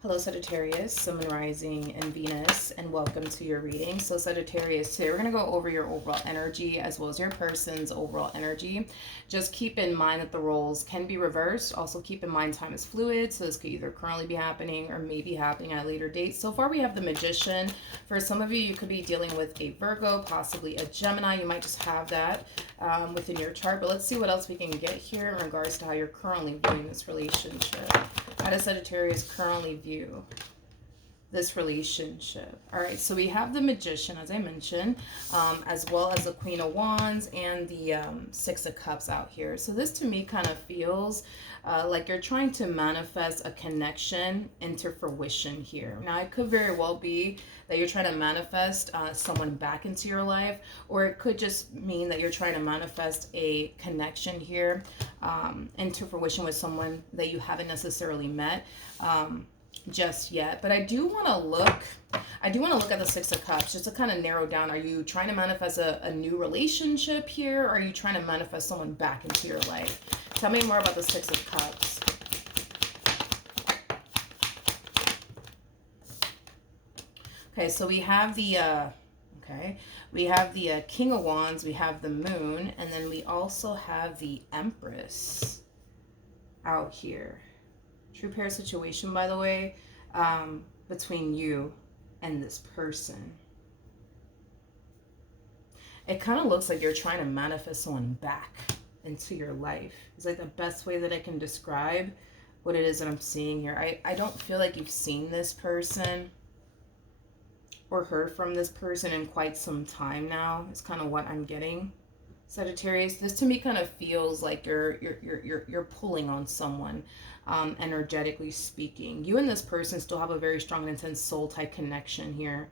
Hello Sagittarius, Sun, Moon, Rising, and Venus, and welcome to your reading. So Sagittarius, today we're going to go over your overall energy as well as your person's overall energy. Just keep in mind that the roles can be reversed. Also keep in mind time is fluid, so this could either currently be happening or maybe happening at a later date. So far we have the Magician. For some of you, you could be dealing with a Virgo, possibly a Gemini. You might just have that within your chart. But let's see what else we can get here in regards to how you're currently viewing this relationship. How does Sagittarius currently view this relationship? All right, so we have the Magician, as I mentioned, as well as the Queen of Wands and the Six of Cups out here. So this to me kind of feels like you're trying to manifest a connection into fruition here. Now, it could very well be that you're trying to manifest someone back into your life, or it could just mean that you're trying to manifest a connection here into fruition with someone that you haven't necessarily met just yet. But I do want to look at the Six of Cups just to kind of narrow down. Are you trying to manifest a new relationship here, or are you trying to manifest someone back into your life? Tell me more about the Six of Cups. Okay, so we have the King of Wands, we have the Moon, and then we also have the Empress out here. True pair situation, by the way, between you and this person. It kind of looks like you're trying to manifest someone back into your life. It's like the best way that I can describe what it is that I'm seeing here. I don't feel like you've seen this person or heard from this person in quite some time now. It's kind of what I'm getting, Sagittarius. This to me kind of feels like you're pulling on someone, energetically speaking. You and this person still have a very strong and intense soul type connection here.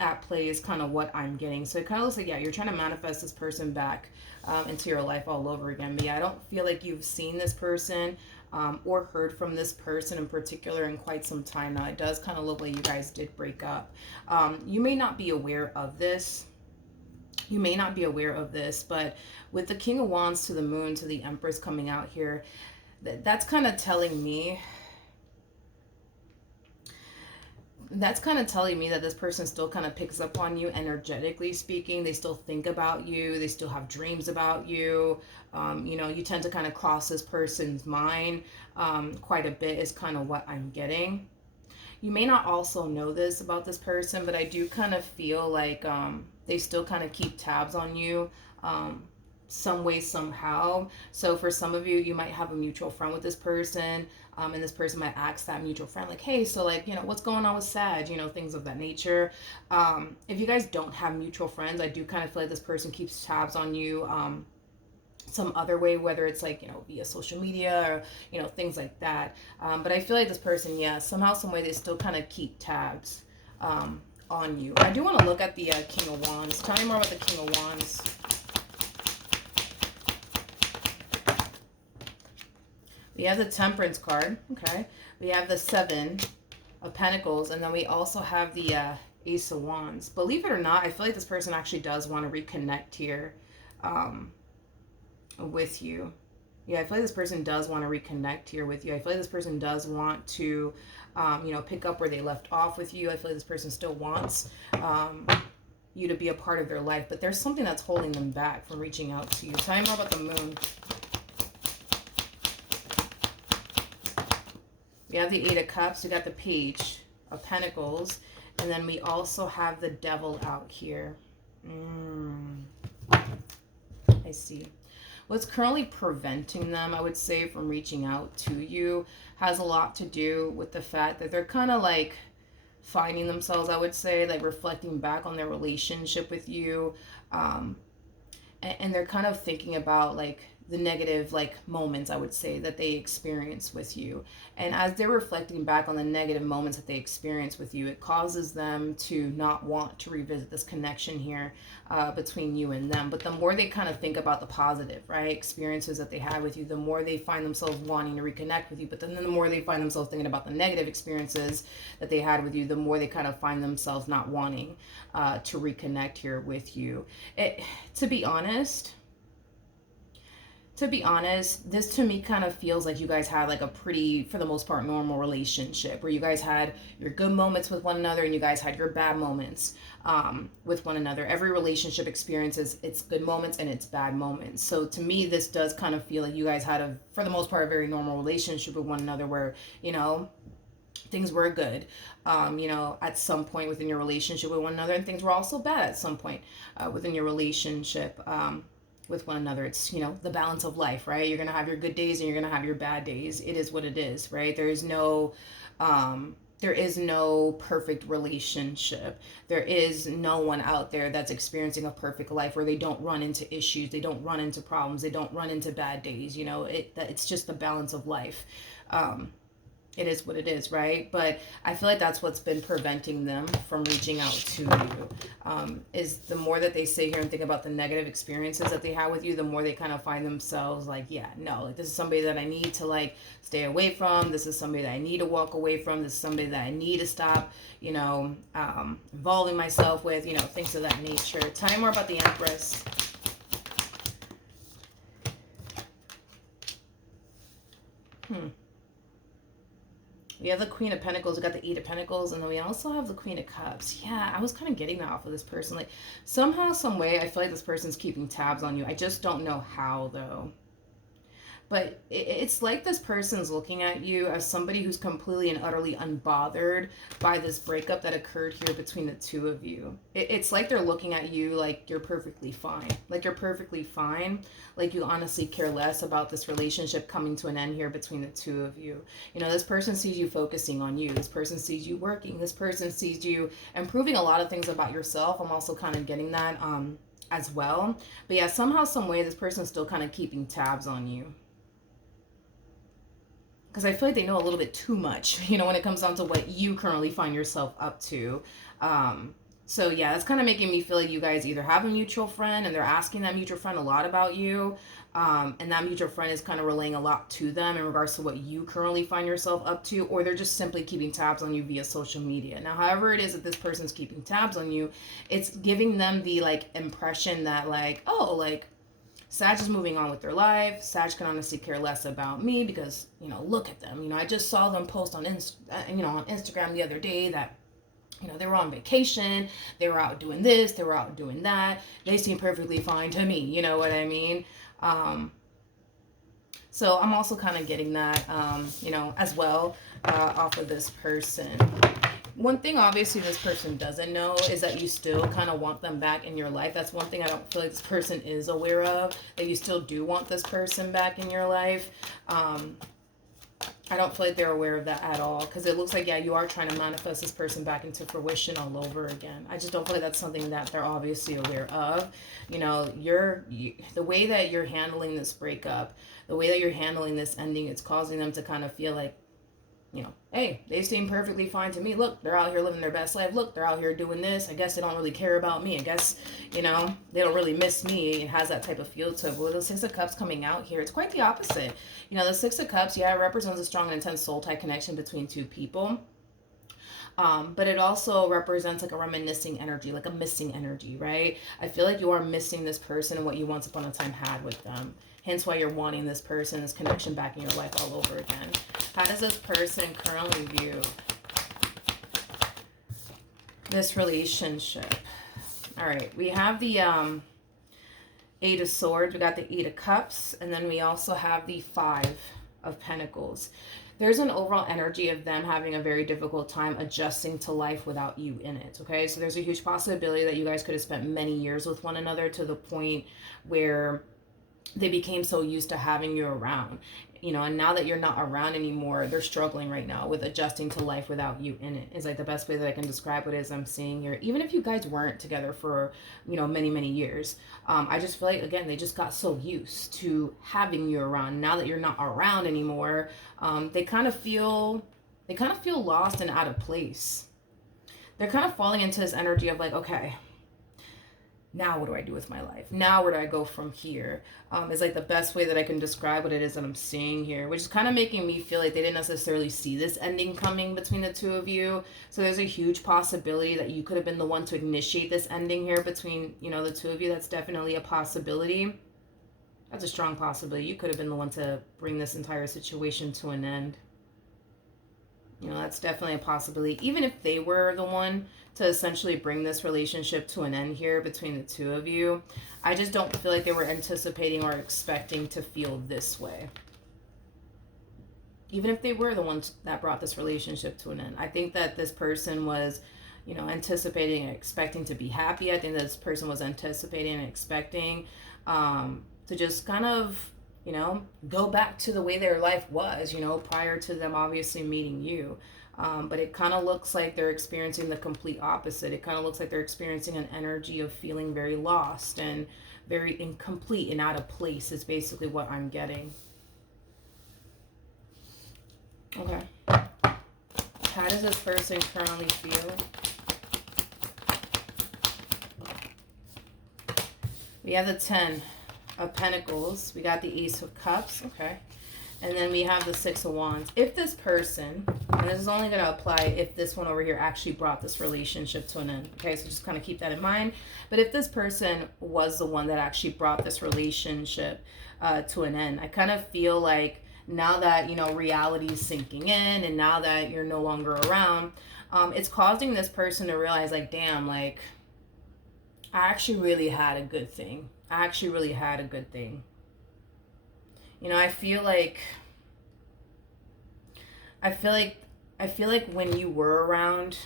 At play is kind of what I'm getting. So it kind of looks like, yeah, you're trying to manifest this person back into your life all over again. But yeah, I don't feel like you've seen this person or heard from this person in particular in quite some time now. It does kind of look like you guys did break up. You may not be aware of this. You may not be aware of this, but with the King of Wands to the Moon to the Empress coming out here, that's kind of telling me that this person still kind of picks up on you energetically speaking. They still think about you. They still have dreams about you. You tend to kind of cross this person's mind quite a bit is kind of what I'm getting. You may not also know this about this person, but I do kind of feel like they still kind of keep tabs on you some way, somehow. So for some of you, you might have a mutual friend with this person, and this person might ask that mutual friend, like, hey, so like, what's going on with Sag, things of that nature. If you guys don't have mutual friends, I do kind of feel like this person keeps tabs on you some other way, whether it's like, via social media or, things like that. But I feel like this person, yeah, somehow, some way, they still kind of keep tabs on you. I do want to look at the King of Wands. Tell me more about the King of Wands. We have the Temperance card, okay? We have the Seven of Pentacles, and then we also have the Ace of Wands. Believe it or not, I feel like this person actually does want to reconnect here with you. Yeah, I feel like this person does want to reconnect here with you. I feel like this person does want to, pick up where they left off with you. I feel like this person still wants you to be a part of their life, but there's something that's holding them back from reaching out to you. Tell me more about the Moon. We have the Eight of Cups, we got the Page of Pentacles, and then we also have the Devil out here. I see. What's currently preventing them, I would say, from reaching out to you has a lot to do with the fact that they're kind of like finding themselves, I would say, like reflecting back on their relationship with you. And they're kind of thinking about like the negative moments, I would say, that they experience with you. And as they're reflecting back on the negative moments that they experience with you, it causes them to not want to revisit this connection here between you and them. But the more they kind of think about the positive, right, experiences that they had with you, the more they find themselves wanting to reconnect with you. But then the more they find themselves thinking about the negative experiences that they had with you, the more they kind of find themselves not wanting to reconnect here with you. To be honest, To be honest, this to me kind of feels like you guys had like a pretty, for the most part, normal relationship where you guys had your good moments with one another and you guys had your bad moments with one another. Every relationship experiences its good moments and its bad moments. So to me, this does kind of feel like you guys had for the most part, a very normal relationship with one another where, you know, things were good, you know, at some point within your relationship with one another, and things were also bad at some point within your relationship with one another. It's, you know, the balance of life, right? You're gonna have your good days and you're gonna have your bad days. It is what it is, right? There is no perfect relationship. There is no one out there that's experiencing a perfect life where they don't run into issues, they don't run into problems, they don't run into bad days. You know, it's just the balance of life. It is what it is, right? But I feel like that's what's been preventing them from reaching out to you. Is the more that they sit here and think about the negative experiences that they had with you, the more they kind of find themselves like, yeah, no, like, this is somebody that I need to like stay away from. This is somebody that I need to walk away from. This is somebody that I need to stop, you know, involving myself with, you know, things of that nature. Tell me more about the Empress. We have the Queen of Pentacles, we got the Eight of Pentacles, and then we also have the Queen of Cups. Yeah, I was kind of getting that off of this person. Like, somehow, some way, I feel like this person's keeping tabs on you. I just don't know how, though. But it's like this person's looking at you as somebody who's completely and utterly unbothered by this breakup that occurred here between the two of you. It's like they're looking at you like you're perfectly fine. Like you're perfectly fine. Like you honestly care less about this relationship coming to an end here between the two of you. You know, this person sees you focusing on you. This person sees you working. This person sees you improving a lot of things about yourself. I'm also kind of getting that as well. But yeah, somehow, some way, this person's still kind of keeping tabs on you. Because I feel like they know a little bit too much, you know, when it comes down to what you currently find yourself up to. So yeah, that's kind of making me feel like you guys either have a mutual friend and they're asking that mutual friend a lot about you, and that mutual friend is kind of relaying a lot to them in regards to what you currently find yourself up to, or they're just simply keeping tabs on you via social media. Now, however it is that this person's keeping tabs on you, it's giving them the like impression that like, oh, like, Sag is moving on with their life. Sag can honestly care less about me because, you know, look at them. You know, I just saw them post on on Instagram the other day that, you know, they were on vacation. They were out doing this. They were out doing that. They seem perfectly fine to me. You know what I mean? So I'm also kind of getting that, you know, as well off of this person. One thing, obviously, this person doesn't know is that you still kind of want them back in your life. That's one thing I don't feel like this person is aware of, that you still do want this person back in your life. I don't feel like they're aware of that at all, because it looks like, yeah, you are trying to manifest this person back into fruition all over again. I just don't feel like that's something that they're obviously aware of. You know, the way that you're handling this breakup, the way that you're handling this ending, it's causing them to kind of feel like, you know, hey, they seem perfectly fine to me. Look, they're out here living their best life. Look, they're out here doing this. I guess they don't really care about me. I guess, you know, they don't really miss me. It has that type of feel to it. With the Six of Cups coming out here, it's quite the opposite. You know, the Six of Cups, yeah, it represents a strong and intense soul-tie connection between two people. But it also represents like a reminiscing energy, like a missing energy, right? I feel like you are missing this person and what you once upon a time had with them. Hence why you're wanting this person, this connection back in your life all over again. How does this person currently view this relationship? All right, we have the Eight of Swords, we got the Eight of Cups, and then we also have the Five of Pentacles. There's an overall energy of them having a very difficult time adjusting to life without you in it, okay? So there's a huge possibility that you guys could have spent many years with one another to the point where they became so used to having you around, you know, and now that you're not around anymore, they're struggling right now with adjusting to life without you in it. Is like the best way that I can describe what it is I'm seeing here. Even if you guys weren't together for, you know, many, many years, I just feel like, again, they just got so used to having you around. Now that you're not around anymore, they kind of feel lost and out of place. They're kind of falling into this energy of like, okay, now what do I do with my life? Now where do I go from here? Is like the best way that I can describe what it is that I'm seeing here, which is kind of making me feel like they didn't necessarily see this ending coming between the two of you. So there's a huge possibility that you could have been the one to initiate this ending here between, you know, the two of you. That's definitely a possibility. That's a strong possibility. You could have been the one to bring this entire situation to an end. You know, that's definitely a possibility. Even if they were the one to essentially bring this relationship to an end here between the two of you, I just don't feel like they were anticipating or expecting to feel this way. Even if they were the ones that brought this relationship to an end, I think that this person was, you know, anticipating and expecting to be happy. I think that this person was anticipating and expecting to just kind of, you know, go back to the way their life was, you know, prior to them obviously meeting you. But it kind of looks like they're experiencing the complete opposite. It kind of looks like they're experiencing an energy of feeling very lost and very incomplete and out of place is basically what I'm getting. Okay. How does this person currently feel? We have the 10 of Pentacles. We got the Ace of Cups. Okay. And then we have the 6 of Wands. If this person, and this is only going to apply if this one over here actually brought this relationship to an end. Okay, so just kind of keep that in mind. But if this person was the one that actually brought this relationship to an end, I kind of feel like now that, you know, reality is sinking in and now that you're no longer around, it's causing this person to realize, like, damn, like, I actually really had a good thing. I actually really had a good thing. You know, I feel like when you were around,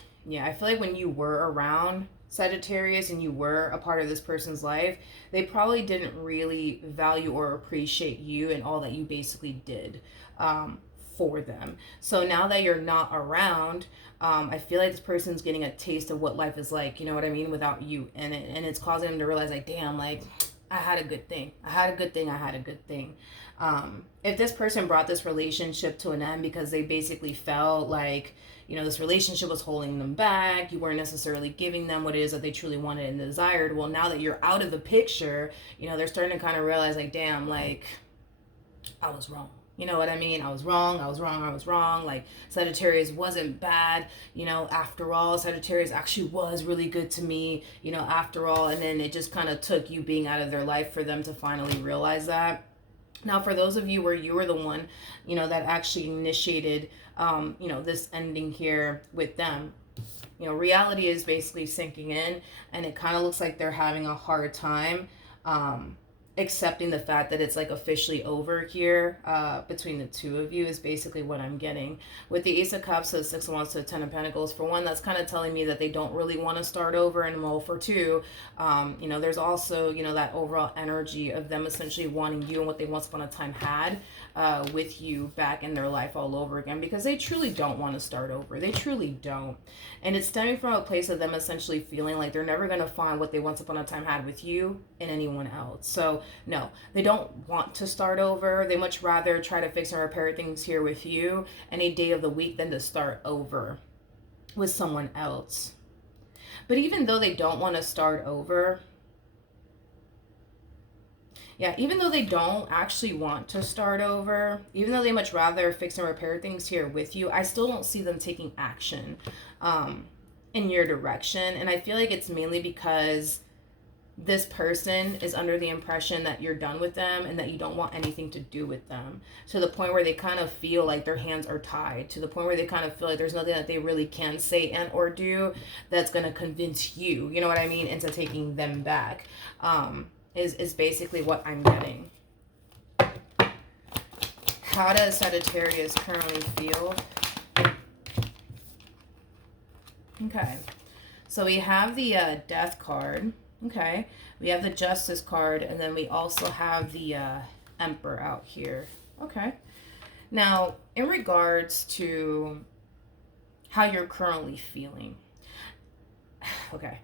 Sagittarius, and you were a part of this person's life, they probably didn't really value or appreciate you and all that you basically did for them. So now that you're not around, I feel like this person's getting a taste of what life is like, you know what I mean, without you. And it's causing them to realize, like, damn, like, I had a good thing. I had a good thing. If this person brought this relationship to an end because they basically felt like, you know, this relationship was holding them back, you weren't necessarily giving them what it is that they truly wanted and desired, well, now that you're out of the picture, you know, they're starting to kind of realize, like, damn, like, I was wrong. You know what I mean? I was wrong. Like, Sagittarius wasn't bad, you know, after all. Sagittarius actually was really good to me, you know, after all. And then it just kind of took you being out of their life for them to finally realize that. Now, for those of you where you were the one, you know, that actually initiated, you know, this ending here with them, you know, reality is basically sinking in, and it kind of looks like they're having a hard time accepting the fact that it's, like, officially over here between the two of you is basically what I'm getting. With the Ace of Cups to the 6 of Wands to the 10 of Pentacles, for one, that's kind of telling me that they don't really want to start over. And well, for two, you know, there's also, you know, that overall energy of them essentially wanting you and what they once upon a time had with you back in their life all over again, because they truly don't want to start over. They truly don't. And it's stemming from a place of them essentially feeling like they're never going to find what they once upon a time had with you and anyone else. So no, they don't want to start over. They much rather try to fix and repair things here with you any day of the week than to start over with someone else. But even though they don't want to start over, even though they don't actually want to start over, even though they much rather fix and repair things here with you, I still don't see them taking action in your direction. And I feel like it's mainly because this person is under the impression that you're done with them and that you don't want anything to do with them, to the point where they kind of feel like their hands are tied, to the point where they kind of feel like there's nothing that they really can say and or do that's going to convince you, you know what I mean, into taking them back. Is basically what I'm getting. How does Sagittarius currently feel? Okay, so we have the Death card. Okay, we have the Justice card, and then we also have the Emperor out here. Okay, now in regards to how you're currently feeling, okay,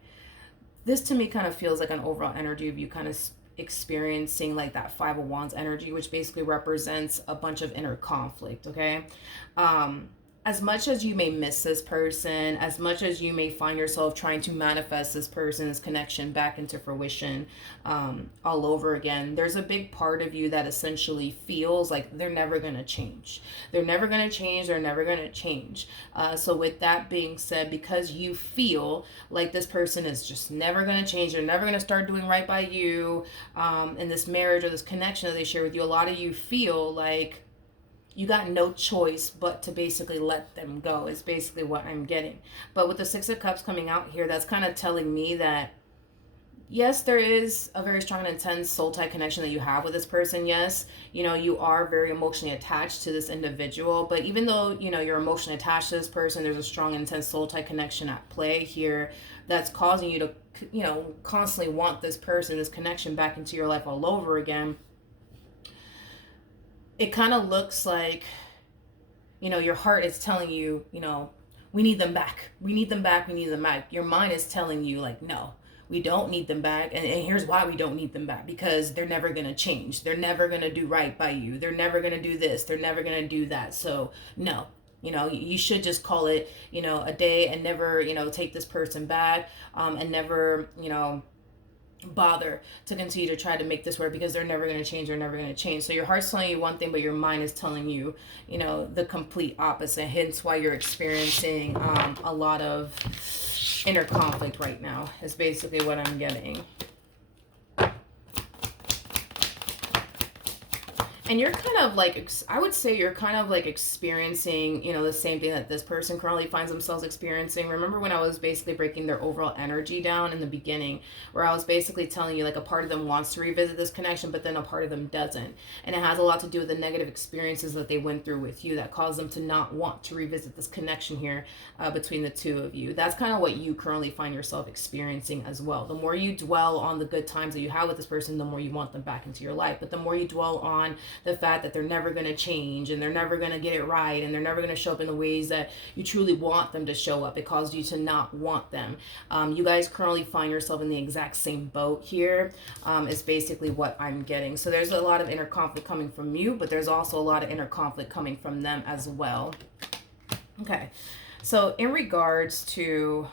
this to me kind of feels like an overall energy of you kind of experiencing like that 5 of Wands energy, which basically represents a bunch of inner conflict, okay? as much as you may miss this person, as much as you may find yourself trying to manifest this person's connection back into fruition all over again, there's a big part of you that essentially feels like they're never going to change. They're never going to change. They're never going to change. So with that being said, because you feel like this person is just never going to change, they're never going to start doing right by you in this marriage or this connection that they share with you, a lot of you feel like you got no choice but to basically let them go, is basically what I'm getting. But with the Six of Cups coming out here, that's kind of telling me that yes, there is a very strong and intense soul tie connection that you have with this person. Yes, you know, you are very emotionally attached to this individual, but even though, you know, you're emotionally attached to this person, there's a strong and intense soul tie connection at play here that's causing you to, you know, constantly want this person, this connection back into your life all over again. It kind of looks like, you know, your heart is telling you, you know, we need them back. We need them back. We need them back. Your mind is telling you like, no, we don't need them back. And here's why we don't need them back. Because they're never going to change. They're never going to do right by you. They're never going to do this. They're never going to do that. So no, you know, you should just call it, you know, a day and never, you know, take this person back and never, you know, bother to continue to try to make this work, because they're never going to change. They're never going to change. So your heart's telling you one thing, but your mind is telling you, you know, the complete opposite. Hence why you're experiencing a lot of inner conflict right now, is basically what I'm getting. And you're kind of like, I would say you're kind of like experiencing, you know, the same thing that this person currently finds themselves experiencing. Remember when I was basically breaking their overall energy down in the beginning, where I was basically telling you like a part of them wants to revisit this connection, but then a part of them doesn't. And it has a lot to do with the negative experiences that they went through with you that caused them to not want to revisit this connection here between the two of you. That's kind of what you currently find yourself experiencing as well. The more you dwell on the good times that you have with this person, the more you want them back into your life. But the more you dwell on the fact that they're never going to change and they're never going to get it right and they're never going to show up in the ways that you truly want them to show up, it caused you to not want them. You guys currently find yourself in the exact same boat here, is basically what I'm getting. So there's a lot of inner conflict coming from you, but there's also a lot of inner conflict coming from them as well. Okay, so in regards to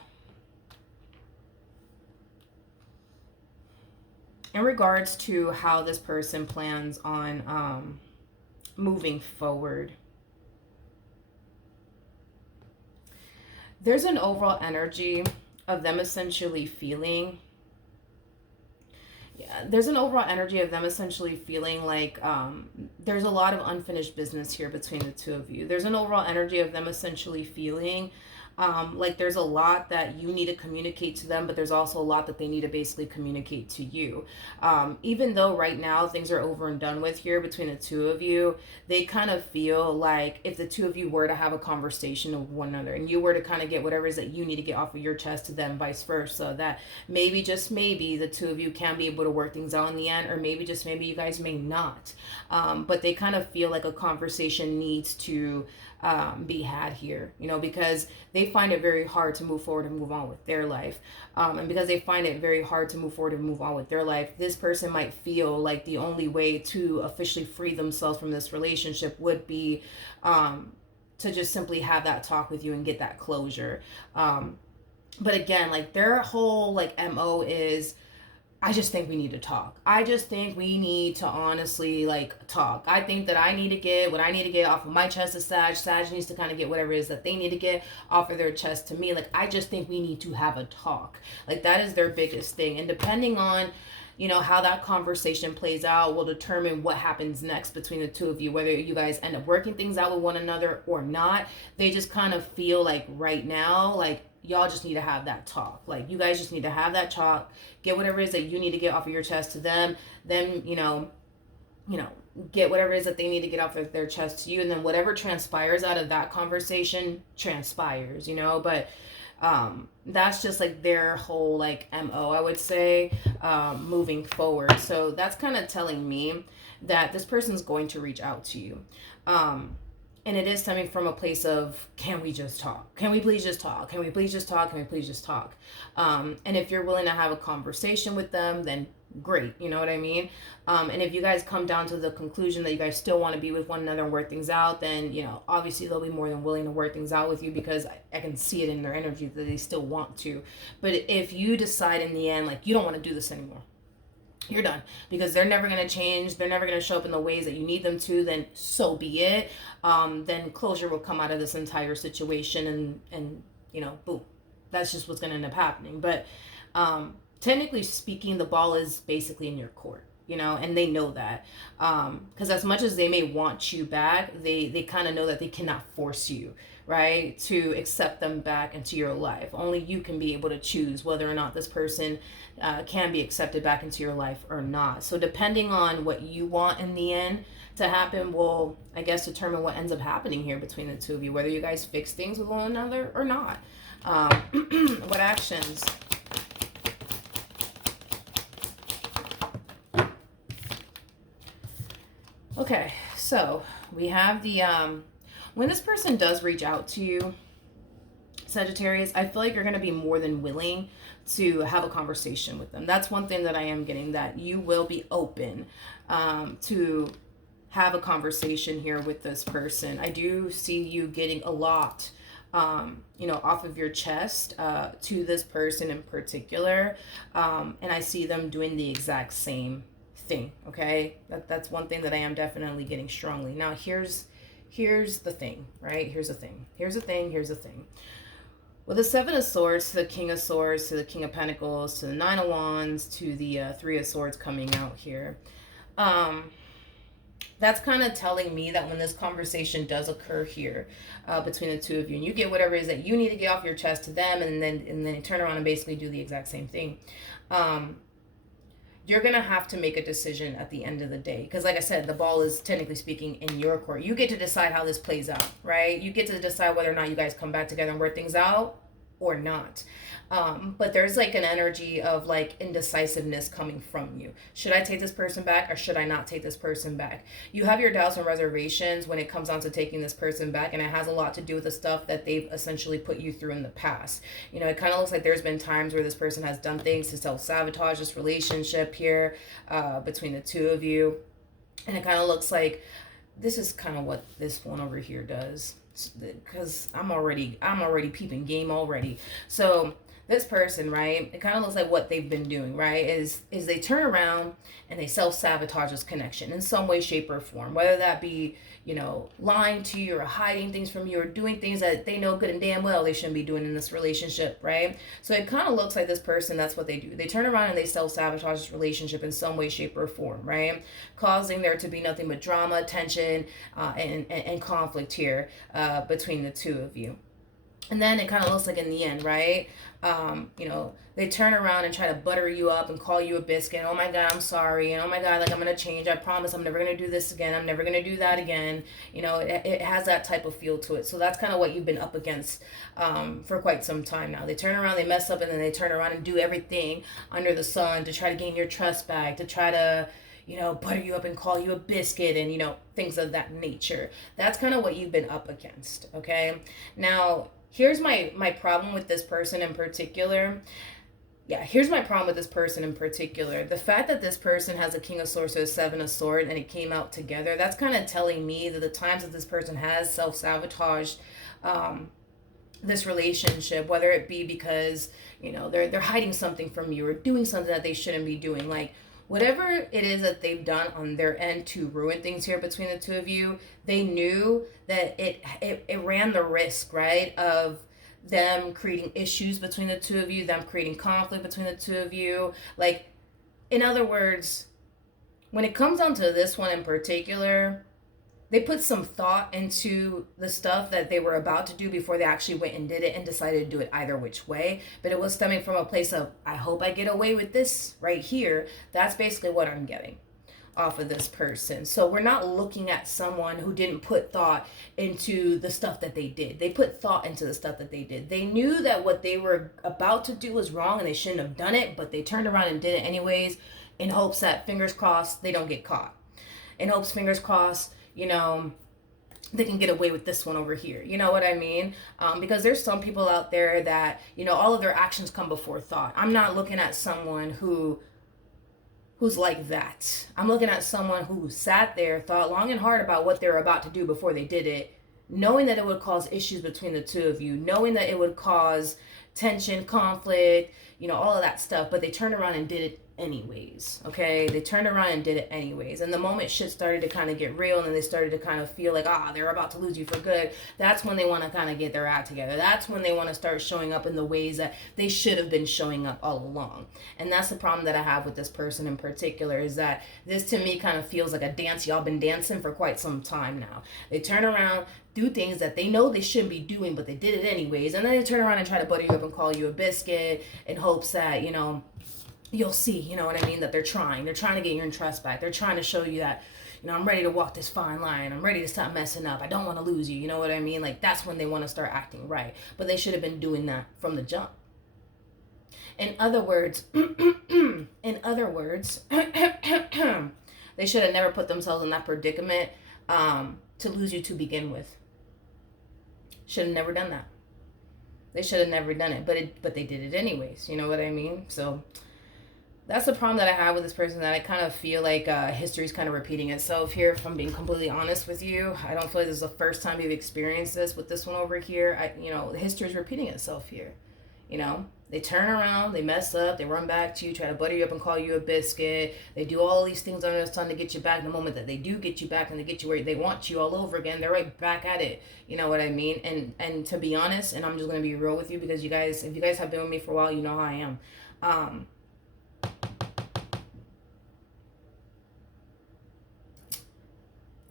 how this person plans on moving forward, there's an overall energy of them essentially feeling, there's an overall energy of them essentially feeling like there's a lot of unfinished business here between the two of you. There's an overall energy of them essentially feeling like there's a lot that you need to communicate to them, but there's also a lot that they need to basically communicate to you. Even though right now things are over and done with here between the two of you, they kind of feel like if the two of you were to have a conversation with one another and you were to kind of get whatever it is that you need to get off of your chest to them, vice versa, that maybe, just maybe, the two of you can be able to work things out in the end, or maybe, just maybe, you guys may not. But they kind of feel like a conversation needs to be had here, you know, because they find it very hard to move forward and move on with their life. And because they find it very hard to move forward and move on with their life, this person might feel like the only way to officially free themselves from this relationship would be to just simply have that talk with you and get that closure. But again, like their whole like MO is, I just think we need to talk. I just think we need to honestly like talk. I think that I need to get what I need to get off of my chest to Sag. Sag needs to kind of get whatever it is that they need to get off of their chest to me. Like, I just think we need to have a talk. Like, that is their biggest thing. And depending on, you know, how that conversation plays out will determine what happens next between the two of you, whether you guys end up working things out with one another or not. They just kind of feel like right now, like, y'all just need to have that talk. Like, you guys just need to have that talk, get whatever it is that you need to get off of your chest to them, then, you know, get whatever it is that they need to get off of their chest to you, and then whatever transpires out of that conversation transpires, you know. But that's just like their whole like MO, I would say, moving forward. So that's kind of telling me that this person's going to reach out to you. And it is stemming from a place of, can we just talk? Can we please just talk? Can we please just talk? Can we please just talk? And if you're willing to have a conversation with them, then great. You know what I mean? And if you guys come down to the conclusion that you guys still want to be with one another and work things out, then, you know, obviously they'll be more than willing to work things out with you, because I can see it in their energy that they still want to. But if you decide in the end, like, you don't want to do this anymore, you're done, because they're never going to change, they're never going to show up in the ways that you need them to, then so be it. Then closure will come out of this entire situation, and you know, boom, that's just what's going to end up happening. But technically speaking, the ball is basically in your court, you know, and they know that, because as much as they may want you back, they kind of know that they cannot force you, right, to accept them back into your life. Only you can be able to choose whether or not this person can be accepted back into your life or not. So depending on what you want in the end to happen will, I guess, determine what ends up happening here between the two of you, whether you guys fix things with one another or not. What actions? Okay, so we have the when this person does reach out to you, Sagittarius, I feel like you're going to be more than willing to have a conversation with them. That's one thing that I am getting, that you will be open to have a conversation here with this person. I do see you getting a lot, you know, off of your chest to this person in particular. And I see them doing the exact same thing. Okay, that's one thing that I am definitely getting strongly. Now here's the thing, right? Here's the thing. With the Seven of Swords to the King of Swords to the King of Pentacles to the Nine of Wands to the Three of Swords coming out here, that's kind of telling me that when this conversation does occur here between the two of you, and you get whatever it is that you need to get off your chest to them, and then you turn around and basically do the exact same thing, you're going to have to make a decision at the end of the day. Because like I said, the ball is technically speaking in your court. You get to decide how this plays out, right? You get to decide whether or not you guys come back together and work things out or not. But there's like an energy of like indecisiveness coming from you. Should I take this person back or should I not take this person back? You have your doubts and reservations when it comes down to taking this person back, and it has a lot to do with the stuff that they've essentially put you through in the past. You know, it kind of looks like there's been times where this person has done things to self-sabotage this relationship here between the two of you. And it kind of looks like this is kind of what this one over here does, because I'm already peeping game already. So this person, right, it kind of looks like what they've been doing, right, is they turn around and they self-sabotage this connection in some way, shape, or form, whether that be, you know, lying to you or hiding things from you or doing things that they know good and damn well they shouldn't be doing in this relationship, right? So it kind of looks like this person, that's what they do. They turn around and they self-sabotage this relationship in some way, shape, or form, right, causing there to be nothing but drama, tension, and conflict here between the two of you. And then it kind of looks like in the end, right, you know, they turn around and try to butter you up and call you a biscuit. Oh my God, I'm sorry. And oh my God, like, I'm going to change. I promise I'm never going to do this again. I'm never going to do that again. You know, it has that type of feel to it. So that's kind of what you've been up against for quite some time now. They turn around, they mess up, and then they turn around and do everything under the sun to try to gain your trust back, to try to, you know, butter you up and call you a biscuit and, you know, things of that nature. That's kind of what you've been up against, okay? Now, here's my problem with this person in particular. Here's my problem with this person in particular. The fact that this person has a King of Swords or a Seven of Swords and it came out together, that's kind of telling me that the times that this person has self-sabotaged this relationship, whether it be because, you know, they're hiding something from you or doing something that they shouldn't be doing, like, whatever it is that they've done on their end to ruin things here between the two of you, they knew that it ran the risk, right, of them creating issues between the two of you, them creating conflict between the two of you. Like, in other words, when it comes down to this one in particular, they put some thought into the stuff that they were about to do before they actually went and did it and decided to do it either which way. But it was stemming from a place of, I hope I get away with this right here. That's basically what I'm getting off of this person. So we're not looking at someone who didn't put thought into the stuff that they did. They put thought into the stuff that they did. They knew that what they were about to do was wrong and they shouldn't have done it, but they turned around and did it anyways, in hopes that, fingers crossed, they don't get caught. In hopes, fingers crossed, you know, they can get away with this one over here. You know what I mean? Because there's some people out there that, you know, all of their actions come before thought. I'm not looking at someone who who's like that. I'm looking at someone who sat there, thought long and hard about what they were about to do before they did it, knowing that it would cause issues between the two of you, knowing that it would cause tension, conflict, all of that stuff, but they turned around and did it anyways. Okay, they turned around and did it anyways. And the moment shit started to kind of get real, and then they started to kind of feel like, they're about to lose you for good, that's when they want to kind of get their act together. That's when they want to start showing up in the ways that they should have been showing up all along. And that's the problem that I have with this person in particular, is that this to me kind of feels like a dance y'all been dancing for quite some time now. They turn around, do things that they know they shouldn't be doing, but they did it anyways, and then they turn around and try to butter you up and call you a biscuit in hopes that you'll see, what I mean, that they're trying to get your trust back. They're trying to show you that, I'm ready to walk this fine line, I'm ready to stop messing up, I don't want to lose you, what I mean? Like, that's when they want to start acting right, but they should have been doing that from the jump. In other words, they should have never put themselves in that predicament to lose you to begin with. Should have never done that. They should have never done it, but they did it anyways. You know what I mean? So that's the problem that I have with this person, that I kind of feel like history's kind of repeating itself here. If I'm being completely honest with you, I don't feel like this is the first time you've experienced this with this one over here. History's repeating itself here. They turn around, they mess up, they run back to you, try to butter you up and call you a biscuit. They do all these things under the sun to get you back. The moment that they do get you back and they get you where they want you all over again, they're right back at it. You know what I mean? And to be honest, and I'm just going to be real with you, because if you guys have been with me for a while, you know how I am.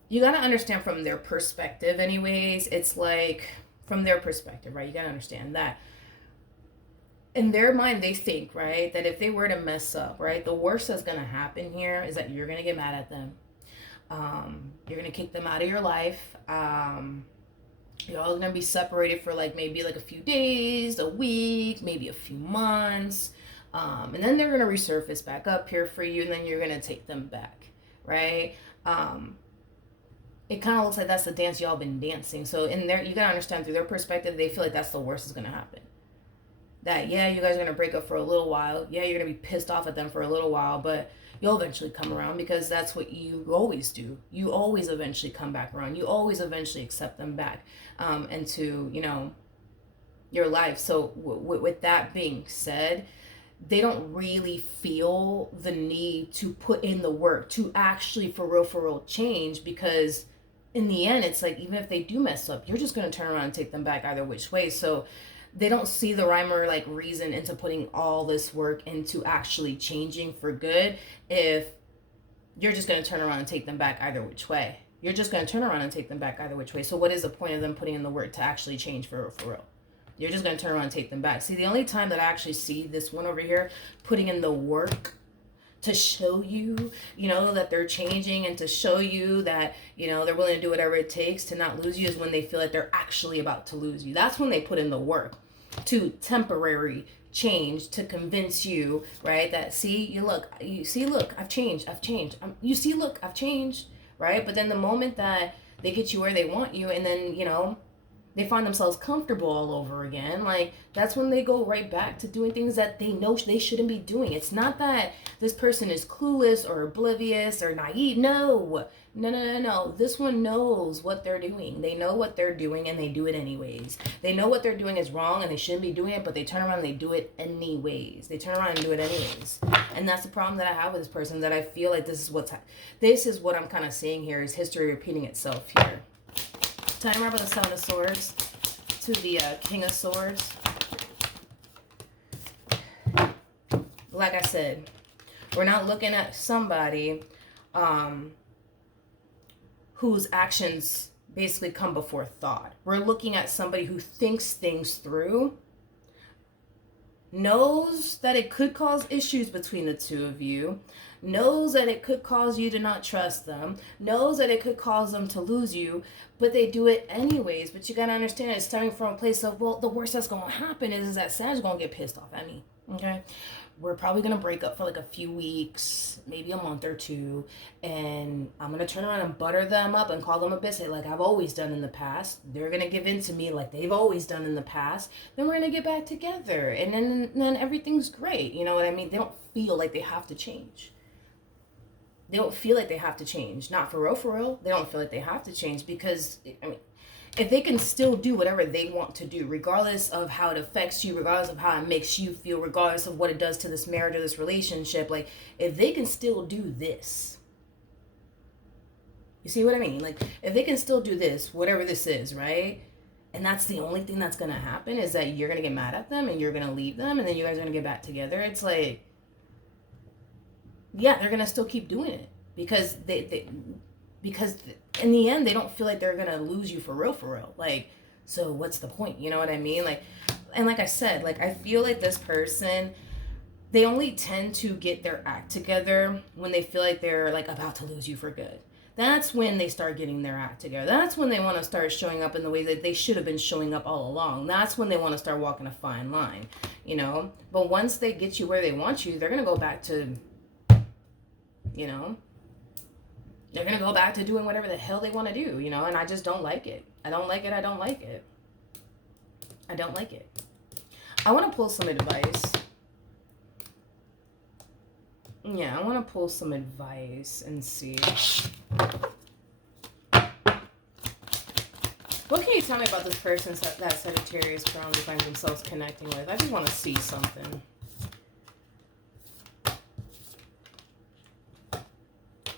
You got to understand from their perspective anyways. It's like, from their perspective, right? You got to understand that in their mind, they think, right, that if they were to mess up, right, the worst that's going to happen here is that you're going to get mad at them. You're going to kick them out of your life. You're all going to be separated for maybe a few days, a week, maybe a few months. And then they're going to resurface back up here for you, and then you're going to take them back, right? It kind of looks like that's the dance y'all been dancing. So you got to understand, through their perspective, they feel like that's the worst that's going to happen. That, you guys are going to break up for a little while. You're going to be pissed off at them for a little while, but you'll eventually come around, because that's what you always do. You always eventually come back around. You always eventually accept them back into, your life. So with that being said, they don't really feel the need to put in the work to actually for real change, because in the end, it's like, even if they do mess up, you're just going to turn around and take them back either which way. So they don't see the rhyme or reason into putting all this work into actually changing for good if you're just going to turn around and take them back either which way. You're just going to turn around and take them back either which way. So what is the point of them putting in the work to actually change for real? You're just going to turn around and take them back. See, the only time that I actually see this one over here putting in the work to show you, that they're changing, and to show you that, they're willing to do whatever it takes to not lose you, is when they feel like they're actually about to lose you. That's when they put in the work to temporary change, to convince you, right, that, look, I've changed, look, I've changed, right? But then the moment that they get you where they want you, and then, they find themselves comfortable all over again, that's when they go right back to doing things that they know they shouldn't be doing. It's not that this person is clueless or oblivious or naive. No. This one knows what they're doing. They know what they're doing, and they do it anyways. They know what they're doing is wrong, and they shouldn't be doing it, but they turn around and they do it anyways. And that's the problem that I have with this person, that I feel like this is what I'm kind of seeing here, is history repeating itself here. Time over the Seven of Swords to the King of Swords. Like I said, we're not looking at somebody whose actions basically come before thought. We're looking at somebody who thinks things through, knows that it could cause issues between the two of you, knows that it could cause you to not trust them, knows that it could cause them to lose you, but they do it anyways. But you gotta understand, it's stemming from a place of, well, the worst that's gonna happen is that Sag's gonna get pissed off at me, okay? We're probably gonna break up for a few weeks, maybe a month or two, and I'm gonna turn around and butter them up and call them a biscuit like I've always done in the past. They're gonna give in to me like they've always done in the past. Then we're gonna get back together, and then everything's great. You know what I mean? They don't feel like they have to change. they don't feel like they have to change. Not for real. They don't feel like they have to change because, I mean, if they can still do whatever they want to do, regardless of how it affects you, regardless of how it makes you feel, regardless of what it does to this marriage or this relationship, like, if they can still do this, you see what I mean? Like, if they can still do this, whatever this is, right? And that's the only thing that's going to happen, is that you're going to get mad at them and you're going to leave them and then you guys are going to get back together. It's like, yeah, they're going to still keep doing it because because in the end, they don't feel like they're going to lose you for real. Like, so what's the point? You know what I mean? Like, and like I said, like, I feel like this person, they only tend to get their act together when they feel like they're like about to lose you for good. That's when they start getting their act together. That's when they want to start showing up in the way that they should have been showing up all along. That's when they want to start walking a fine line, you know? But once they get you where they want you, they're going to go back to, you know, they're going to go back to doing whatever the hell they want to do, you know? And I just don't like it. I don't like it. I don't like it. I don't like it. I want to pull some advice. Yeah, I want to pull some advice and see. What can you tell me about this person that Sagittarius currently finds themselves connecting with? I just want to see something.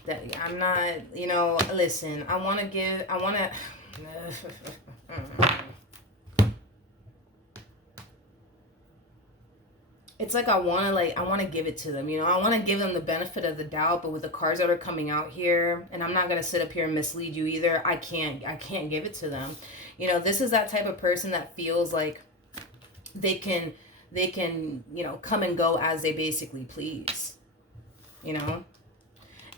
That I'm not, you know, listen, I want to it's like I want to give it to them, you know. I want to give them the benefit of the doubt, but with the cards that are coming out here, and I'm not going to sit up here and mislead you either, I can't give it to them. You know, this is that type of person that feels like they can, you know, come and go as they basically please, you know.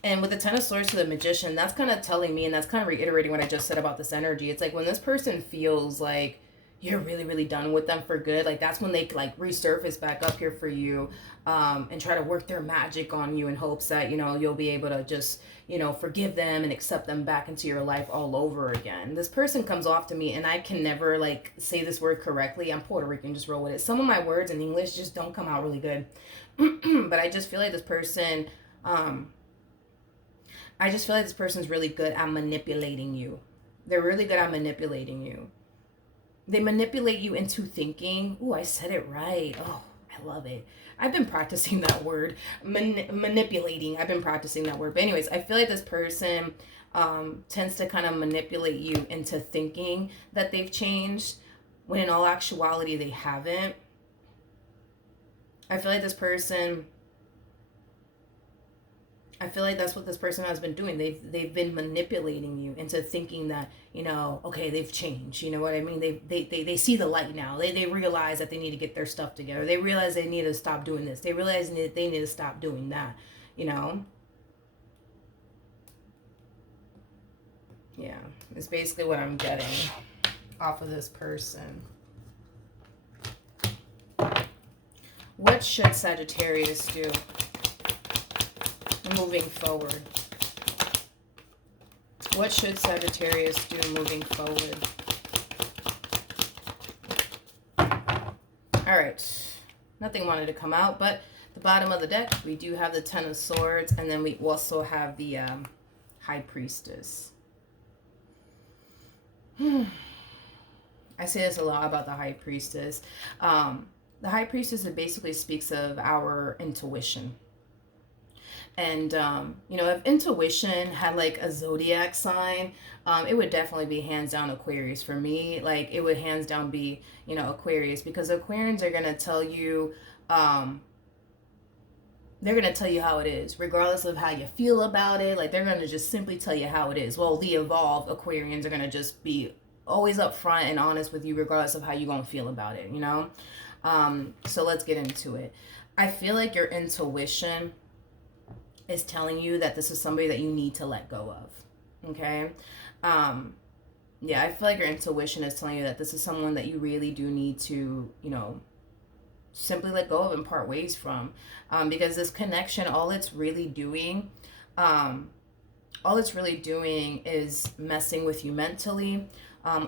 And with the Ten of Swords to the Magician, that's kind of telling me, and that's kind of reiterating what I just said about this energy. It's like when this person feels like you're really done with them for good, like that's when they like resurface back up here for you, and try to work their magic on you in hopes that, you know, you'll be able to just, you know, forgive them and accept them back into your life all over again. This person comes off to me, and I can never like say this word correctly. I'm Puerto Rican, just roll with it. Some of my words in English just don't come out really good. But I just feel like this person, person's really good at manipulating you. They're really good at manipulating you. They manipulate you into thinking, ooh, I said it right. Oh, I love it. I've been practicing that word. Manipulating. I've been practicing that word. But anyways, I feel like this person tends to kind of manipulate you into thinking that they've changed, when in all actuality they haven't. I feel like that's what this person has been doing. They've been manipulating you into thinking that, you know, okay, they've changed. You know what I mean? They see the light now. They realize that they need to get their stuff together. They realize they need to stop doing this. They realize that they need to stop doing that. You know? Yeah, it's basically what I'm getting off of this person. What should Sagittarius do moving forward? What should Sagittarius do moving forward? All right. Nothing wanted to come out, but the bottom of the deck, we do have the Ten of Swords, and then we also have the High Priestess. I say this a lot about the High Priestess. The High Priestess, it basically speaks of our intuition. And, you know, if intuition had like a zodiac sign, it would definitely be hands down Aquarius for me. Like, it would hands down be, you know, Aquarius, because Aquarians are going to tell you, they're going to tell you how it is, regardless of how you feel about it. Like, they're going to just simply tell you how it is. Well, the evolved Aquarians are going to just be always upfront and honest with you, regardless of how you're going to feel about it, you know? So let's get into it. I feel like your intuition is telling you that this is somebody that you need to let go of. Okay? Yeah, I feel like your intuition is telling you that this is someone that you really do need to, you know, simply let go of and part ways from. Because this connection, all it's really doing is messing with you mentally.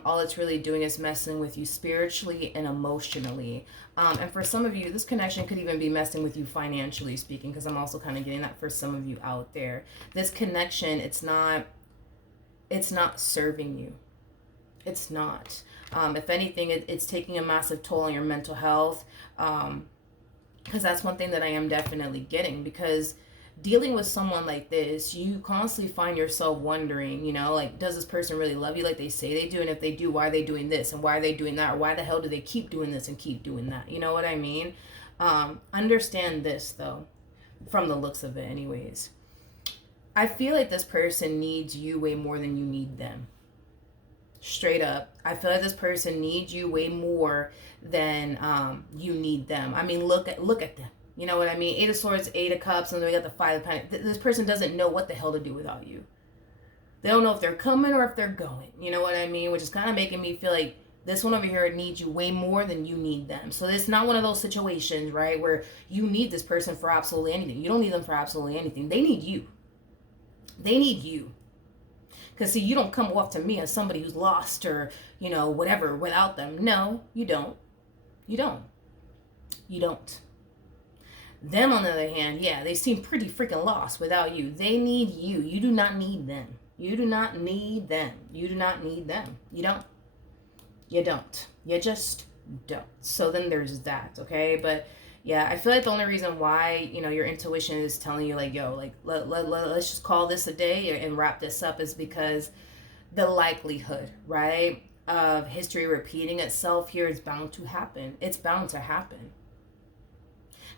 all it's really doing is messing with you spiritually and emotionally. And for some of you, this connection could even be messing with you financially speaking, because I'm also kind of getting that for some of you out there. This connection, it's not serving you. It's not. If anything, it's taking a massive toll on your mental health. Because that's one thing that I am definitely getting, because dealing with someone like this, you constantly find yourself wondering, you know, like, does this person really love you like they say they do? And if they do, why are they doing this? And why are they doing that? Or why the hell do they keep doing this and keep doing that? You know what I mean? Understand this, though, from the looks of it anyways. I feel like this person needs you way more than you need them. Straight up. I feel like this person needs you way more than you need them. I mean, look at them. You know what I mean? 8 of Swords, 8 of Cups, and then we got the 5 of Pentacles. This person doesn't know what the hell to do without you. They don't know if they're coming or if they're going. You know what I mean? Which is kind of making me feel like this one over here needs you way more than you need them. So it's not one of those situations, right, where you need this person for absolutely anything. You don't need them for absolutely anything. They need you. They need you. Because, see, you don't come off to me as somebody who's lost or, you know, whatever without them. No, you don't. You don't. You don't. Them, on the other hand, yeah, they seem pretty freaking lost without you. They need you. You do not need them. You do not need them. You do not need them. You don't. You don't. You just don't. So then there's that, okay? But yeah, I feel like the only reason why, you know, your intuition is telling you, like, yo, like, let's just call this a day and wrap this up, is because the likelihood, right, of history repeating itself here is bound to happen. It's bound to happen.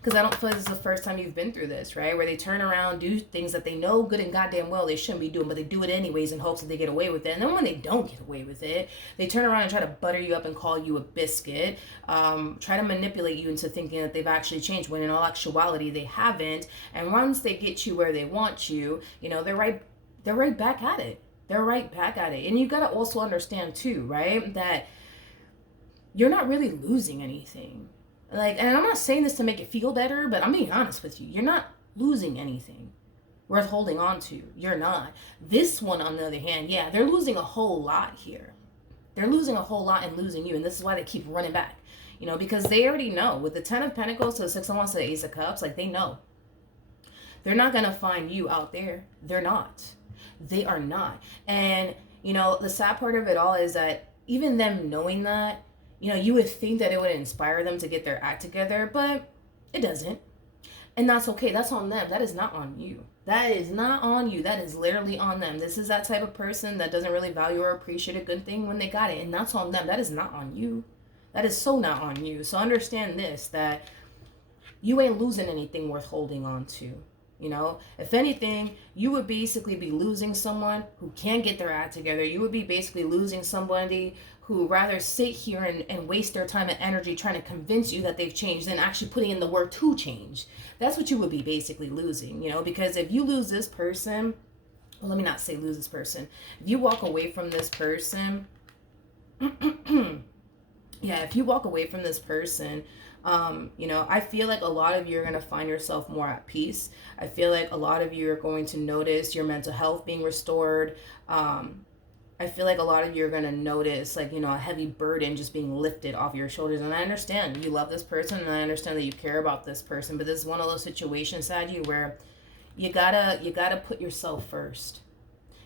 Because I don't feel like this is the first time you've been through this, right? Where they turn around, do things that they know good and goddamn well they shouldn't be doing, but they do it anyways in hopes that they get away with it. And then when they don't get away with it, they turn around and try to butter you up and call you a biscuit, try to manipulate you into thinking that they've actually changed, when in all actuality they haven't. And once they get you where they want you, you know, they're right back at it. They're right back at it. And you got to also understand too, right, that you're not really losing anything. Like, and I'm not saying this to make it feel better, but I'm being honest with you. You're not losing anything worth holding on to. You're not. This one, on the other hand, yeah, they're losing a whole lot here. They're losing a whole lot and losing you. And this is why they keep running back. You know, because they already know. With the 10 of Pentacles to the 6 of Wands to the Ace of Cups, like, they know. They're not going to find you out there. They're not. They are not. And, you know, the sad part of it all is that even them knowing that, you know, you would think that it would inspire them to get their act together, but it doesn't. And that's okay. That's on them. That is not on you. That is not on you. That is literally on them. This is that type of person that doesn't really value or appreciate a good thing when they got it. And that's on them. That is not on you. That is so not on you. So understand this, that you ain't losing anything worth holding on to. You know, if anything, you would basically be losing someone who can't get their act together. You would be basically losing somebody who rather sit here and waste their time and energy trying to convince you that they've changed than actually putting in the work to change. That's what you would be basically losing, you know, because if you lose this person, well, let me not say lose this person. If you walk away from this person, yeah, if you walk away from this person, you know, I feel like a lot of you are going to find yourself more at peace. I feel like a lot of you are going to notice your mental health being restored. I feel like a lot of you are going to notice, like, you know, a heavy burden just being lifted off your shoulders. And I understand you love this person, and I understand that you care about this person, but this is one of those situations, Saggy, where you gotta put yourself first.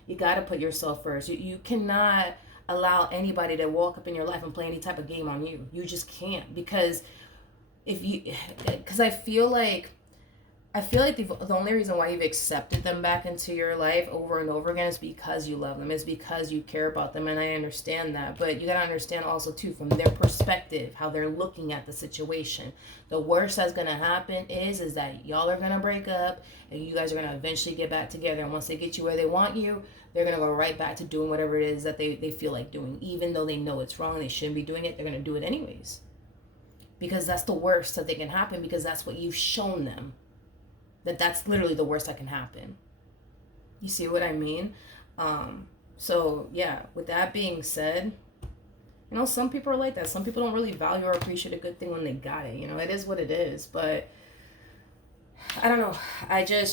You gotta put yourself first. You cannot allow anybody to walk up in your life and play any type of game on you. You just can't, because I feel like the only reason why you've accepted them back into your life over and over again is because you love them. It's because you care about them, and I understand that. But you got to understand also, too, from their perspective, how they're looking at the situation. The worst that's going to happen is that y'all are going to break up, and you guys are going to eventually get back together. And once they get you where they want you, they're going to go right back to doing whatever it is that they feel like doing. Even though they know it's wrong, they shouldn't be doing it, they're going to do it anyways. Because that's the worst that they can happen, because that's what you've shown them. That's literally the worst that can happen. You see what I mean? So yeah, with that being said, you know, some people are like that. Some people don't really value or appreciate a good thing when they got it. You know, it is what it is. But I don't know.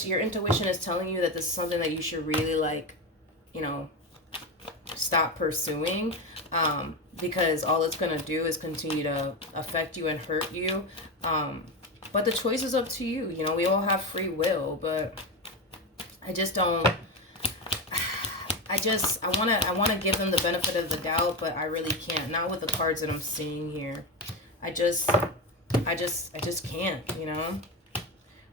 Your intuition is telling you that this is something that you should really, like, you know, stop pursuing, because all it's going to do is continue to affect you and hurt you. But the choice is up to you. You know, we all have free will, but I just don't, I want to give them the benefit of the doubt, but I really can't. Not with the cards that I'm seeing here. I just can't, you know.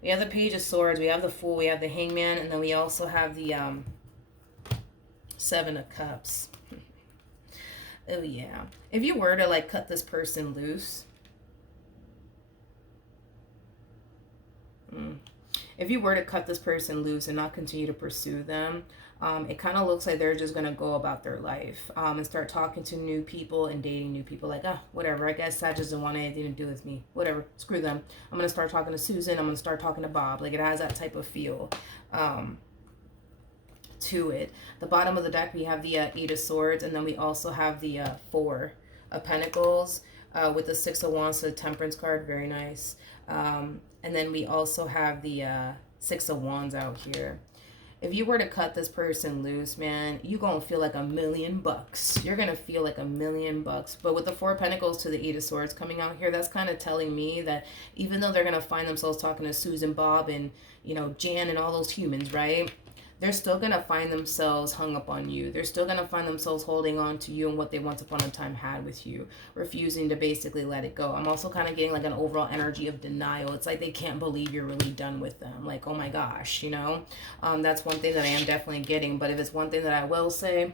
We have the Page of Swords, we have the Fool, we have the Hangman, and then we also have the Seven of Cups. Oh yeah. If you were to like cut this person loose, if you were to cut this person loose and not continue to pursue them, it kind of looks like they're just going to go about their life and start talking to new people and dating new people. Like, whatever, I guess Sag doesn't want anything to do with me. Whatever, screw them. I'm going to start talking to Susan. I'm going to start talking to Bob. Like, it has that type of feel to it. The bottom of the deck, we have the Eight of Swords, and then we also have the Four of Pentacles with the Six of Wands, so the Temperance card. Very nice. And then we also have the Six of Wands out here. If you were to cut this person loose, man, you're going to feel like $1,000,000. You're going to feel like $1,000,000. But with the Four of Pentacles to the Eight of Swords coming out here, that's kind of telling me that even though they're going to find themselves talking to Susan, Bob, and, you know, Jan and all those humans, right? They're still going to find themselves hung up on you. They're still going to find themselves holding on to you and what they once upon a time had with you, refusing to basically let it go. I'm also kind of getting like an overall energy of denial. It's like they can't believe you're really done with them. Like, oh my gosh, you know? That's one thing that I am definitely getting. But if it's one thing that I will say,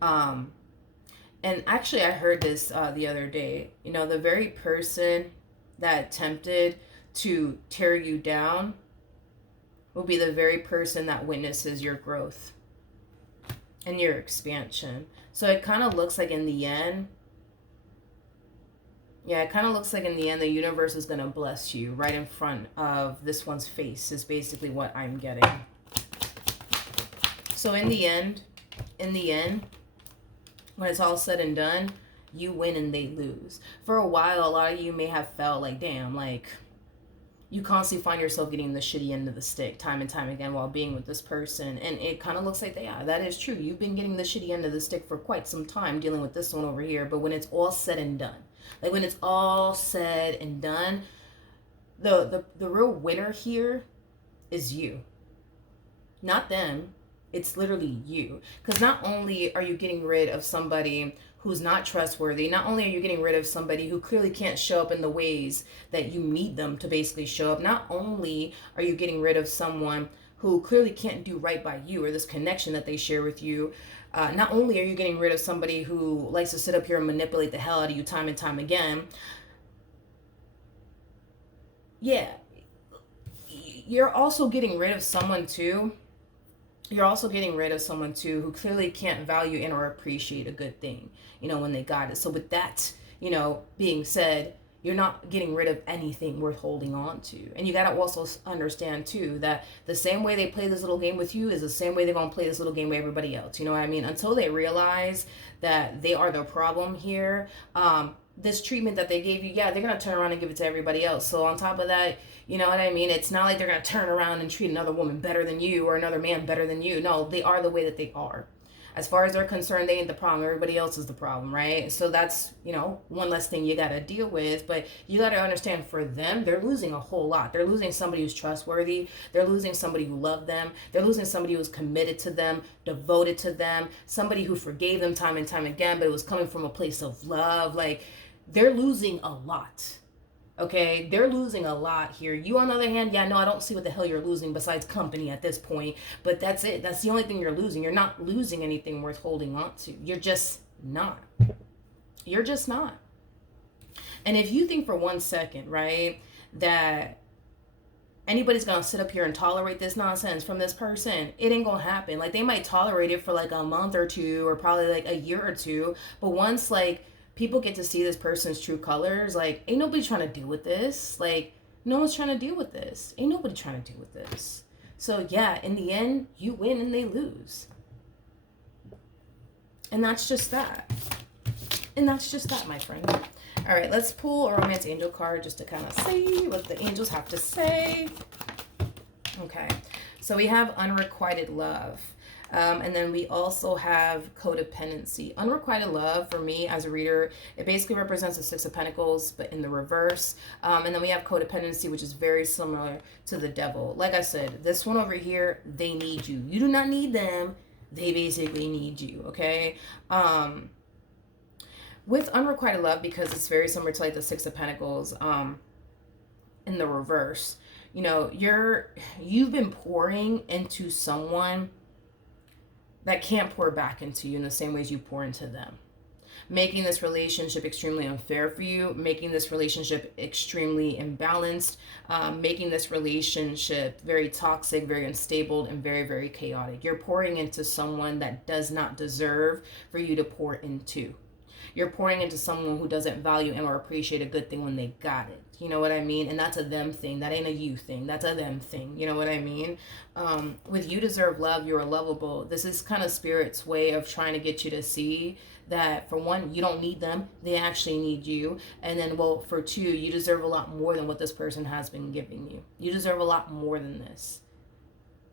and actually I heard this the other day, you know, the very person that attempted to tear you down will be the very person that witnesses your growth and your expansion. So it kind of looks like in the end, yeah, it kind of looks like in the end, the universe is going to bless you right in front of this one's face is basically what I'm getting. So in the end, when it's all said and done, you win and they lose. For a while, a lot of you may have felt like, damn, like, you constantly find yourself getting the shitty end of the stick time and time again while being with this person. And it kind of looks like, yeah, that is true. You've been getting the shitty end of the stick for quite some time dealing with this one over here. But when it's all said and done, like when it's all said and done, the real winner here is you. Not them. It's literally you. Because not only are you getting rid of somebody who's not trustworthy, not only are you getting rid of somebody who clearly can't show up in the ways that you need them to basically show up, not only are you getting rid of someone who clearly can't do right by you or this connection that they share with you, not only are you getting rid of somebody who likes to sit up here and manipulate the hell out of you time and time again, yeah, you're also getting rid of someone too. You're also getting rid of someone too who clearly can't value and or appreciate a good thing, you know, when they got it. So with that, you know, being said, you're not getting rid of anything worth holding on to. And you got to also understand too that the same way they play this little game with you is the same way they're going to play this little game with everybody else. You know what I mean? Until they realize that they are the problem here, this treatment that they gave you, yeah, they're going to turn around and give it to everybody else. So on top of that, you know what I mean? It's not like they're going to turn around and treat another woman better than you or another man better than you. No, they are the way that they are. As far as they're concerned, they ain't the problem. Everybody else is the problem, right? So that's, you know, one less thing you got to deal with. But you got to understand for them, they're losing a whole lot. They're losing somebody who's trustworthy. They're losing somebody who loved them. They're losing somebody who's committed to them, devoted to them, somebody who forgave them time and time again, but it was coming from a place of love. Like, they're losing a lot. Okay, they're losing a lot here. You, on the other hand, yeah, no, I don't see what the hell you're losing besides company at this point. But that's it. That's the only thing you're losing. You're not losing anything worth holding on to. You're just not. You're just not. And if you think for 1 second, right, that anybody's going to sit up here and tolerate this nonsense from this person, it ain't going to happen. Like, they might tolerate it for like a month or two or probably like a year or two. But once, like, people get to see this person's true colors, like, ain't nobody trying to deal with this. Like, no one's trying to deal with this. Ain't nobody trying to deal with this. So, yeah, in the end, you win and they lose. And that's just that. And that's just that, my friend. All right, let's pull a romance angel card just to kind of see what the angels have to say. Okay, so we have unrequited love. And then we also have codependency. Unrequited love, for me as a reader, it basically represents the Six of Pentacles, but in the reverse. And then we have codependency, which is very similar to the Devil. Like I said, this one over here, they need you. You do not need them. They basically need you, okay? With unrequited love, because it's very similar to like the Six of Pentacles, in the reverse, you know, you've been pouring into someone that can't pour back into you in the same ways you pour into them, making this relationship extremely unfair for you, making this relationship extremely imbalanced, making this relationship very toxic, very unstable, and very, very chaotic. You're pouring into someone that does not deserve for you to pour into. You're pouring into someone who doesn't value and or appreciate a good thing when they got it. You know what I mean? And that's a them thing. That ain't a you thing. That's a them thing. You know what I mean? With you deserve love, you're lovable. This is kind of Spirit's way of trying to get you to see that, for one, you don't need them. They actually need you. And then, well, for two, you deserve a lot more than what this person has been giving you. You deserve a lot more than this.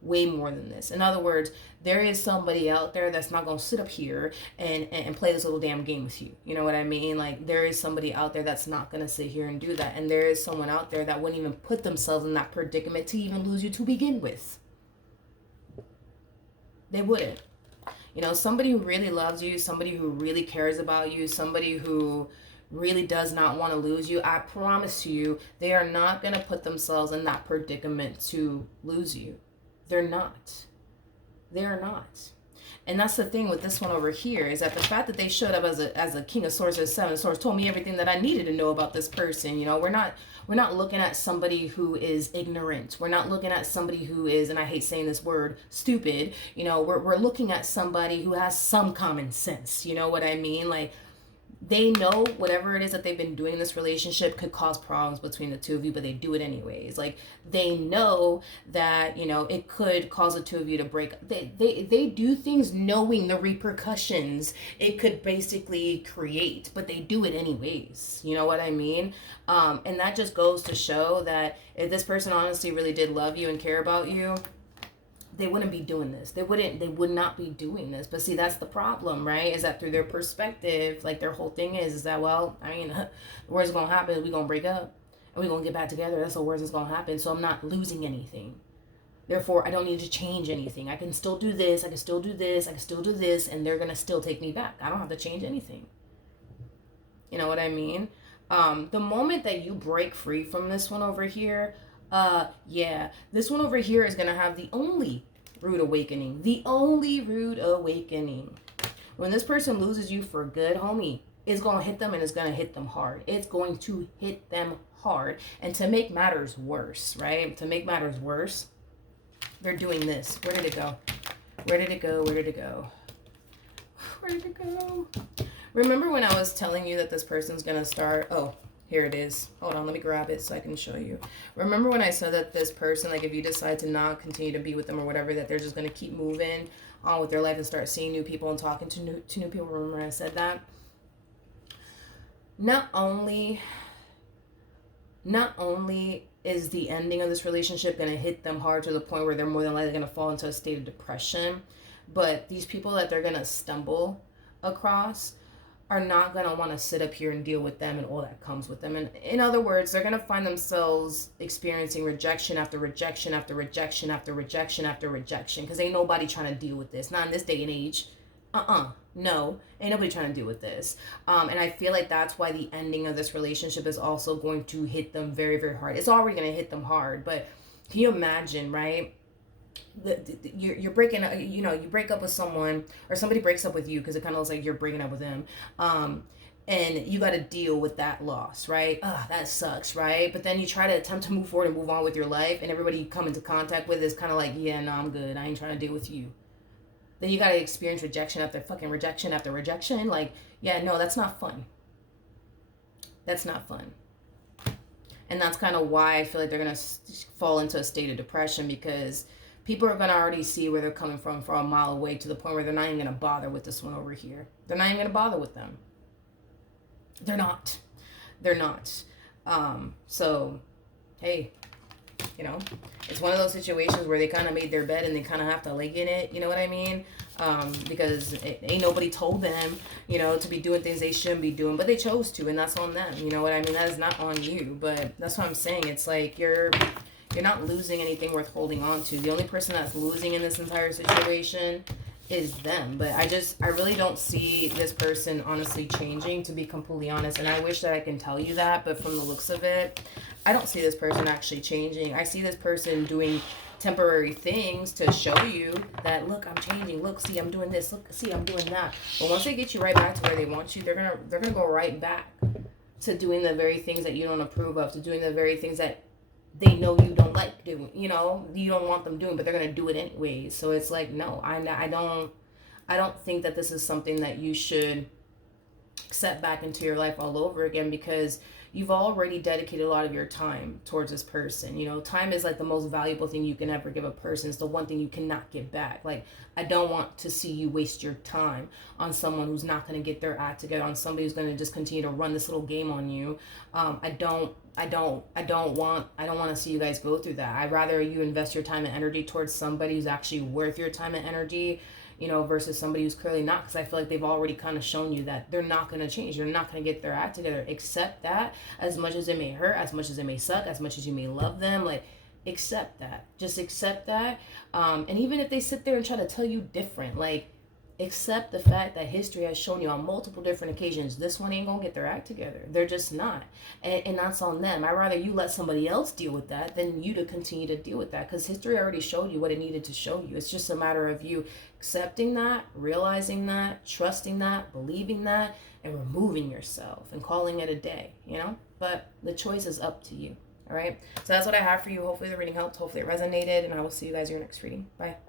Way more than this. In other words, there is somebody out there that's not going to sit up here and play this little damn game with you. You know what I mean? Like, there is somebody out there that's not going to sit here and do that. And there is someone out there that wouldn't even put themselves in that predicament to even lose you to begin with. They wouldn't. You know, somebody who really loves you, somebody who really cares about you, somebody who really does not want to lose you, I promise you, they are not going to put themselves in that predicament to lose you. They're not. They're not. And that's the thing with this one over here, is that the fact that they showed up as a King of Swords or Seven of Swords told me everything that I needed to know about this person. You know, we're not looking at somebody who is ignorant. We're not looking at somebody who is, and I hate saying this word, stupid. You know, we're looking at somebody who has some common sense. You know what I mean? Like, they know whatever it is that they've been doing in this relationship could cause problems between the two of you, but they do it anyways. Like, they know that, you know, it could cause the two of you to break. They do things knowing the repercussions it could basically create, but they do it anyways. You know what I mean? And that just goes to show that if this person honestly really did love you and care about you, they wouldn't be doing this. They would not be doing this. But see, that's the problem, right? Is that through their perspective, like, their whole thing is that, well, I mean, the worst is going to happen is we're going to break up and we're going to get back together. That's the worst that's going to happen. So I'm not losing anything. Therefore, I don't need to change anything. I can still do this. I can still do this. I can still do this. And they're going to still take me back. I don't have to change anything. You know what I mean? The moment that you break free from this one over here, yeah, this one over here is going to have the only rude awakening. The only rude awakening. When this person loses you for good, homie, it's going to hit them, and it's going to hit them hard. It's going to hit them hard. And to make matters worse, right? To make matters worse, they're doing this. Where did it go? Where did it go? Where did it go? Where did it go? Remember when I was telling you that this person's going to start... Oh, here it is. Hold on, let me grab it so I can show you. Remember when I said that this person, like, if you decide to not continue to be with them or whatever, that they're just going to keep moving on with their life and start seeing new people and talking to new people? Remember I said that? Not only is the ending of this relationship going to hit them hard to the point where they're more than likely going to fall into a state of depression, but these people that they're going to stumble across are not going to want to sit up here and deal with them and all that comes with them. And in other words, they're going to find themselves experiencing rejection after rejection after rejection after rejection after rejection, because ain't nobody trying to deal with this. Not in this day and age. No, ain't nobody trying to deal with this. And I feel like that's why the ending of this relationship is also going to hit them very, very hard. It's already going to hit them hard, but can you imagine, right? You're breaking up, you know, you break up with someone, or somebody breaks up with you, because it kind of looks like you're breaking up with them, and you got to deal with that loss, right? That sucks, right? But then you try to attempt to move forward and move on with your life, and everybody you come into contact with is kind of like, yeah, no, I'm good, I ain't trying to deal with you. Then you got to experience rejection after fucking rejection after rejection. Like, yeah, no, that's not fun. That's not fun. And that's kind of why I feel like they're going to fall into a state of depression, because people are going to already see where they're coming from a mile away, to the point where they're not even going to bother with this one over here. They're not even going to bother with them. They're not. So, hey, You know, it's one of those situations where they kind of made their bed and they kind of have to lay in it. You know what I mean? Because ain't nobody told them, you know, to be doing things they shouldn't be doing, but they chose to, and that's on them. You know what I mean? That is not on you. But that's what I'm saying. It's like you're not losing anything worth holding on to. The only person that's losing in this entire situation is them. But I really don't see this person honestly changing, to be completely honest. And I wish that I can tell you that, but from the looks of it, I don't see this person actually changing. I see this person doing temporary things to show you that, look, I'm changing. Look, see, I'm doing this. Look, see, I'm doing that. But once they get you right back to where they want you, they're gonna go right back to doing the very things that you don't approve of, to doing the very things that they know you don't like doing, you know, you don't want them doing, but they're going to do it anyways. So it's like, no, I don't think that this is something that you should set back into your life all over again, because you've already dedicated a lot of your time towards this person. You know, time is like the most valuable thing you can ever give a person. It's the one thing you cannot get back. Like, I don't want to see you waste your time on someone who's not going to get their act together, on somebody who's going to just continue to run this little game on you. I don't want to see you guys go through that. I'd rather you invest your time and energy towards somebody who's actually worth your time and energy, you know, versus somebody who's clearly not, because I feel like they've already kind of shown you that they're not going to change. They're not going to get their act together. Accept that, as much as it may hurt, as much as it may suck, as much as you may love them. Like, accept that. Just accept that. And even if they sit there and try to tell you different, like, accept the fact that history has shown you on multiple different occasions, this one ain't gonna get their act together. They're just not. And that's on them. I'd rather you let somebody else deal with that than you to continue to deal with that, because history already showed you what it needed to show you. It's just a matter of you accepting that, realizing that, trusting that, believing that, and removing yourself and calling it a day, you know? But the choice is up to you. All right. So that's what I have for you. Hopefully the reading helped. Hopefully it resonated. And I will see you guys in your next reading. Bye.